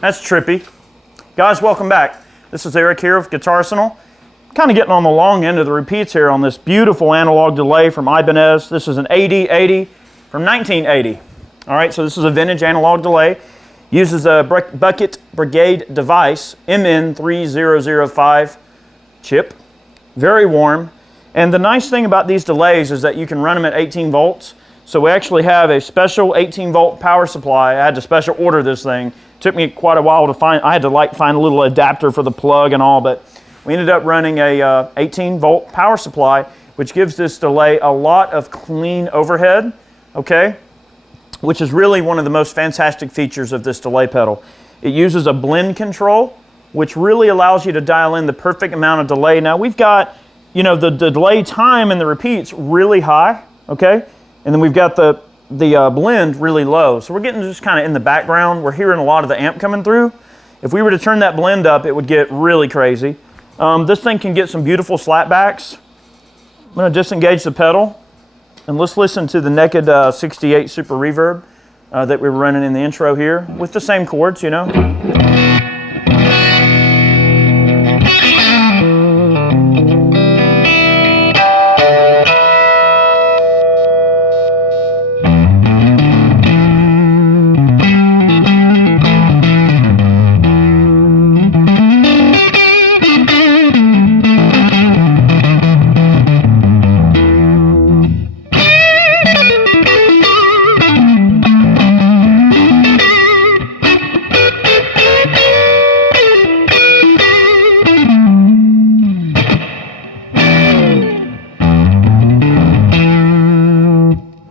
That's trippy. Guys, welcome back. This is Eric here of Guitarsenal. Kind of getting on the long end of the repeats here on this beautiful analog delay from Ibanez. This is an AD-80 from 1980. All right, so this is a vintage analog delay. Uses a Bucket Brigade device, MN3005 chip. Very warm. And the nice thing about these delays is that you can run them at 18 volts. So we actually have a special 18 volt power supply. I had to special order this thing. It took me quite a while to find. I had to find a little adapter for the plug and all, but we ended up running a 18 volt power supply, which gives this delay a lot of clean overhead, okay? Which is really one of the most fantastic features of this delay pedal. It uses a blend control, which really allows you to dial in the perfect amount of delay. Now we've got, you know, the delay time and the repeats really high, okay? And then we've got the blend really low. So we're getting just kind of in the background. We're hearing a lot of the amp coming through. If we were to turn that blend up, it would get really crazy. This thing can get some beautiful slapbacks. I'm gonna disengage the pedal and let's listen to the naked 68 super reverb that we were running in the intro here with the same chords, you know.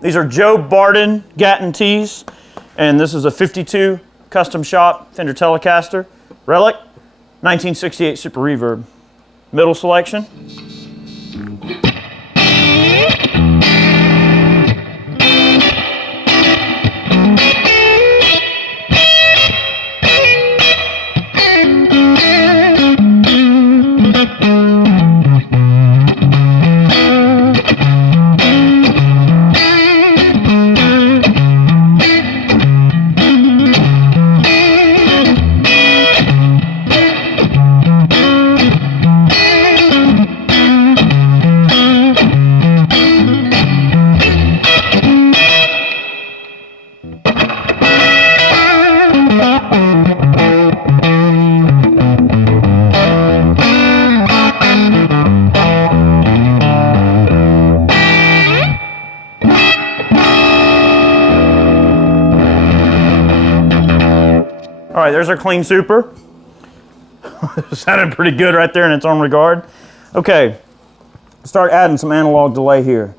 These are Joe Barden Gatton T's, and this is a 52 custom shop Fender Telecaster Relic, 1968 Super Reverb. Middle selection. All right, there's our clean super. Sounded pretty good right there in its own regard. Okay, start adding some analog delay here.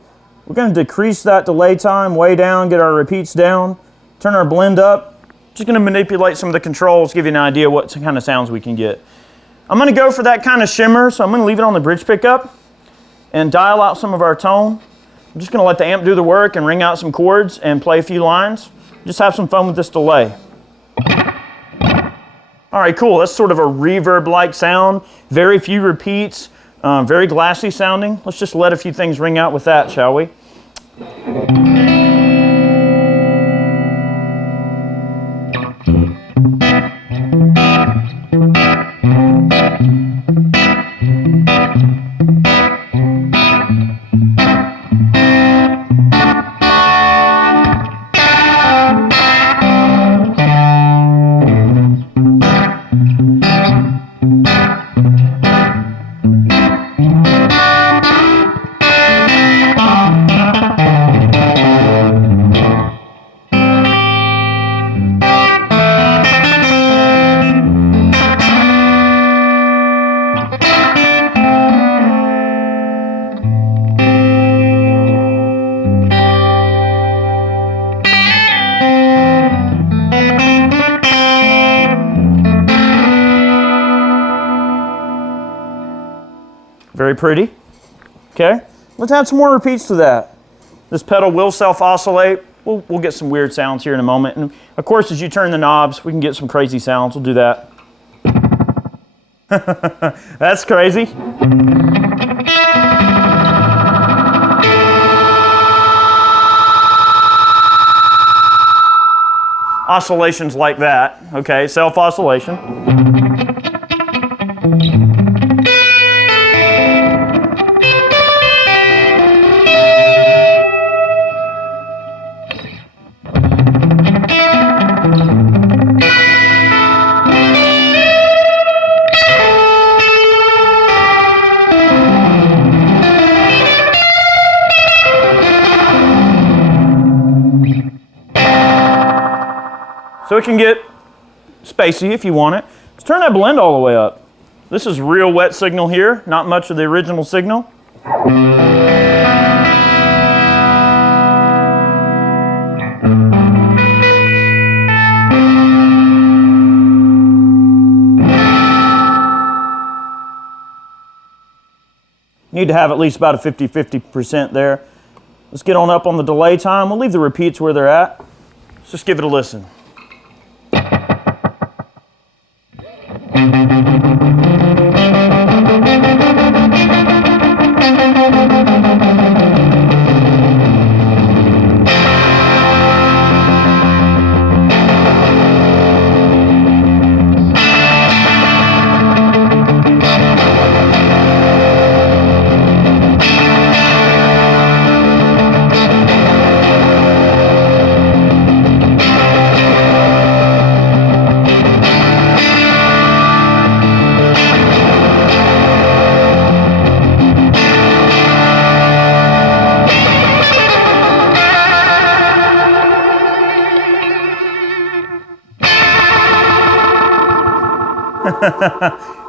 We're going to decrease that delay time way down, get our repeats down, turn our blend up. Just going to manipulate some of the controls, give you an idea what kind of sounds we can get. I'm going to go for that kind of shimmer, so I'm going to leave it on the bridge pickup and dial out some of our tone. I'm just going to let the amp do the work and ring out some chords and play a few lines. Just have some fun with this delay. All right, cool. That's sort of a reverb-like sound. Very few repeats, very glassy sounding. Let's just let a few things ring out with that, shall we? Very pretty. Okay, let's add some more repeats to that. This pedal will self-oscillate. We'll get some weird sounds here in a moment. And of course, as you turn the knobs, we can get some crazy sounds. We'll do that. That's crazy. oscillations like that. Okay, self-oscillation. So it can get spacey if you want it. Let's turn that blend all the way up. This is real wet signal here, not much of the original signal. Need to have at least about a 50% there. Let's get on up on the delay time. We'll leave the repeats where they're at. Let's just give it a listen.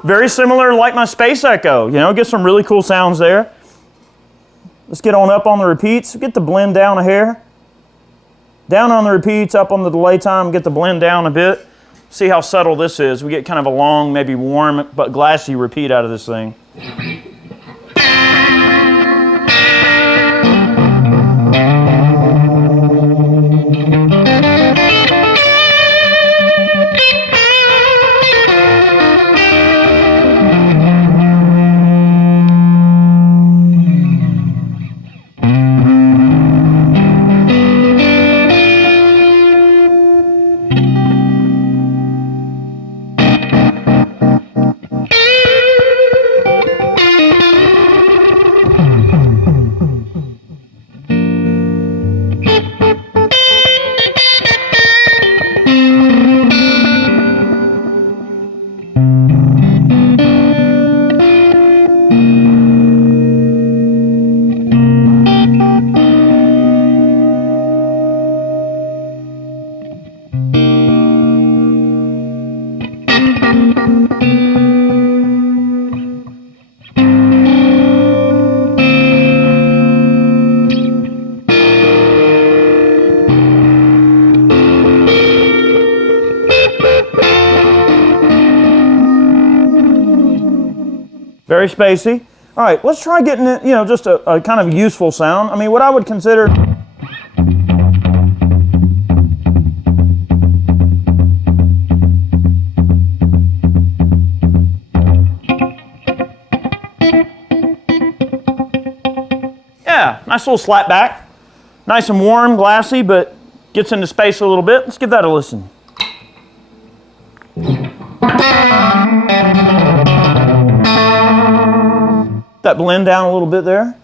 Very similar like my Space Echo, you know, get some really cool sounds there. Let's get on up on the repeats, get the blend down a hair. Down on the repeats, up on the delay time, get the blend down a bit. See how subtle this is. We get kind of a long, maybe warm, but glassy repeat out of this thing. Very spacey. All right, let's try getting it, you know, just a kind of useful sound. I mean, what I would consider. Yeah, nice little slapback. Nice and warm, glassy, but gets into space a little bit. Let's give that a listen. That blend down a little bit there.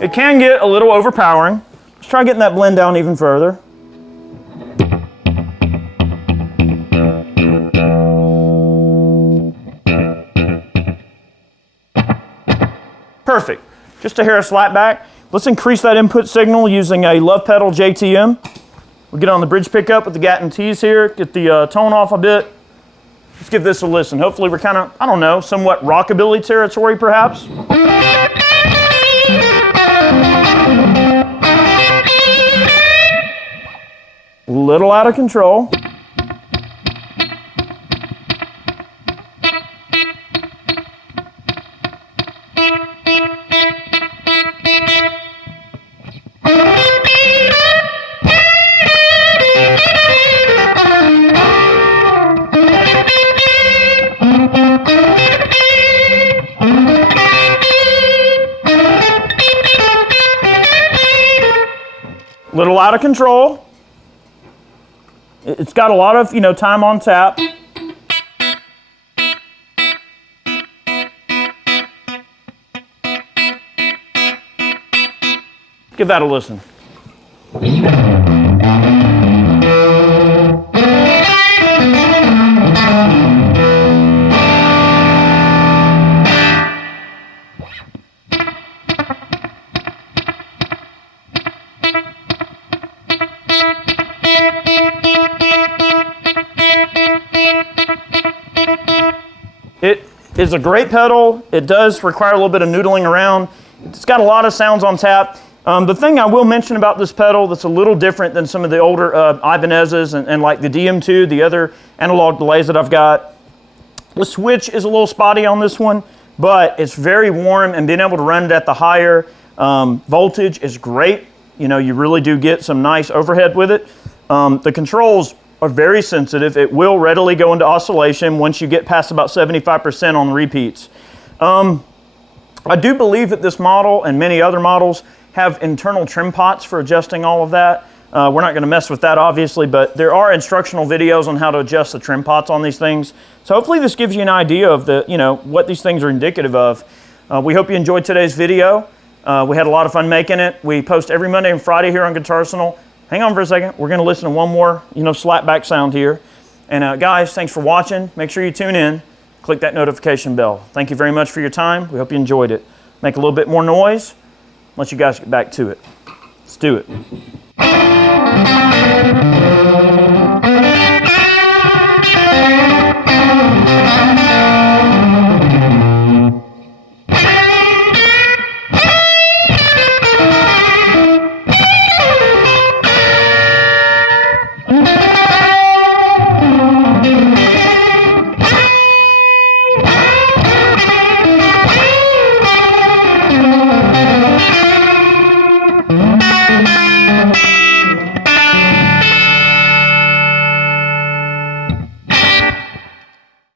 It can get a little overpowering. Let's try getting that blend down even further. Perfect. Just a hair of slapback. Let's increase that input signal using a Love Pedal JTM. We'll get on the bridge pickup with the Gat and T's here, get the tone off a bit. Let's give this a listen. Hopefully we're kind of, I don't know, somewhat rockabilly territory perhaps. A little out of control. little out of control. It's got a lot of, you know, time on tap. Give that a listen. It is a great pedal. It does require a little bit of noodling around. It's got a lot of sounds on tap. The thing I will mention about this pedal that's a little different than some of the older Ibanez's and like the DM2, the other analog delays that I've got, the switch is a little spotty on this one, but it's very warm, and being able to run it at the higher voltage is great. You know, you really do get some nice overhead with it. The controls are very sensitive. It will readily go into oscillation once you get past about 75% on the repeats. I do believe that this model and many other models have internal trim pots for adjusting all of that. We're not going to mess with that, obviously, but there are instructional videos on how to adjust the trim pots on these things. So hopefully this gives you an idea of the, you know, what these things are indicative of. We hope you enjoyed today's video. We had a lot of fun making it. We post every Monday and Friday here on Guitarsenal. Hang on for a second. We're going to listen to one more, you know, slapback sound here. And guys, thanks for watching. Make sure you tune in. Click that notification bell. Thank you very much for your time. We hope you enjoyed it. Make a little bit more noise. Let you guys get back to it. Let's do it.